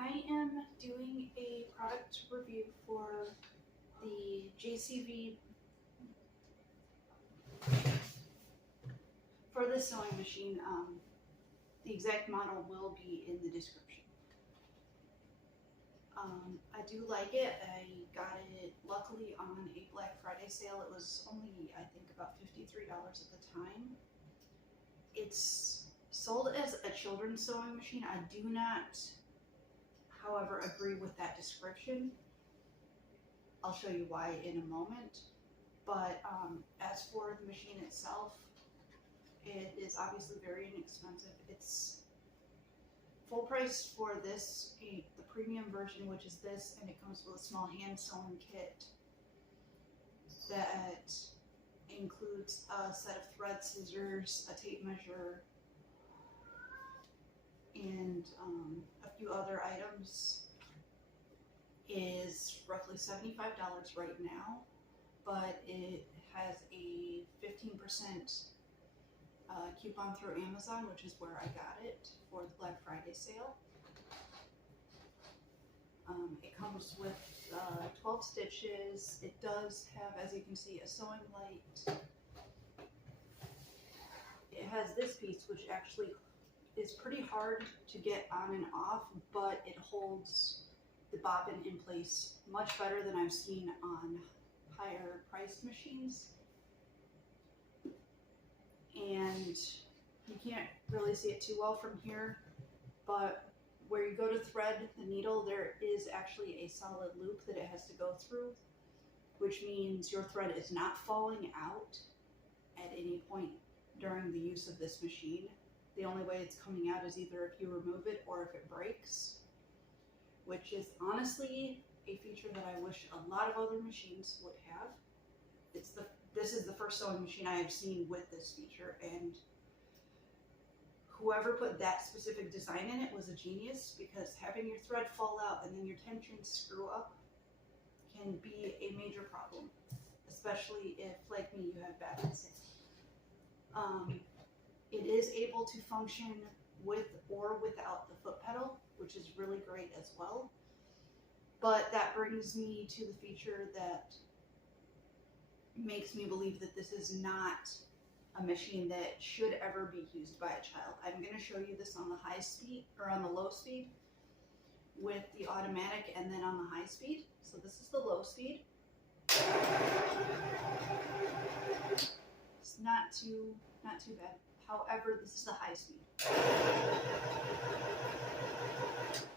I am doing a product review for the JCV for this sewing machine. The exact model will be in the description. I do like it. I got it luckily on a Black Friday sale. It was only, I think, about $53 at the time. It's sold as a children's sewing machine. I do not, however, agree with that description. I'll show you why in a moment. But as for the machine itself, it is obviously very inexpensive. It's full price for this, the premium version, which is this, and it comes with a small hand sewn kit that includes a set of thread scissors, a tape measure, and a few other items. Is roughly $75 right now, but it has a 15% coupon through Amazon, which is where I got it for the Black Friday sale. It comes with 12 stitches. It does have, as you can see, a sewing light. It has this piece, which actually is pretty hard to get on and off, but it holds the bobbin in place much better than I've seen on higher priced machines. And you can't really see it too well from here, but where you go to thread the needle, there is actually a solid loop that it has to go through, which means your thread is not falling out at any point during the use of this machine. The only way it's coming out is either if you remove it or if it breaks, which is honestly a feature that I wish a lot of other machines would have. This is the first sewing machine I have seen with this feature, and whoever put that specific design in it was a genius, because having your thread fall out and then your tensions screw up can be a major problem, especially if, like me, you have bad fitting. It is able to function with or without the foot pedal, which is really great as well. But that brings me to the feature that makes me believe that this is not a machine that should ever be used by a child. I'm going to show you this on the high speed, or on the low speed with the automatic, and then on the high speed. So this is the low speed. It's not too bad. However, this is the high speed.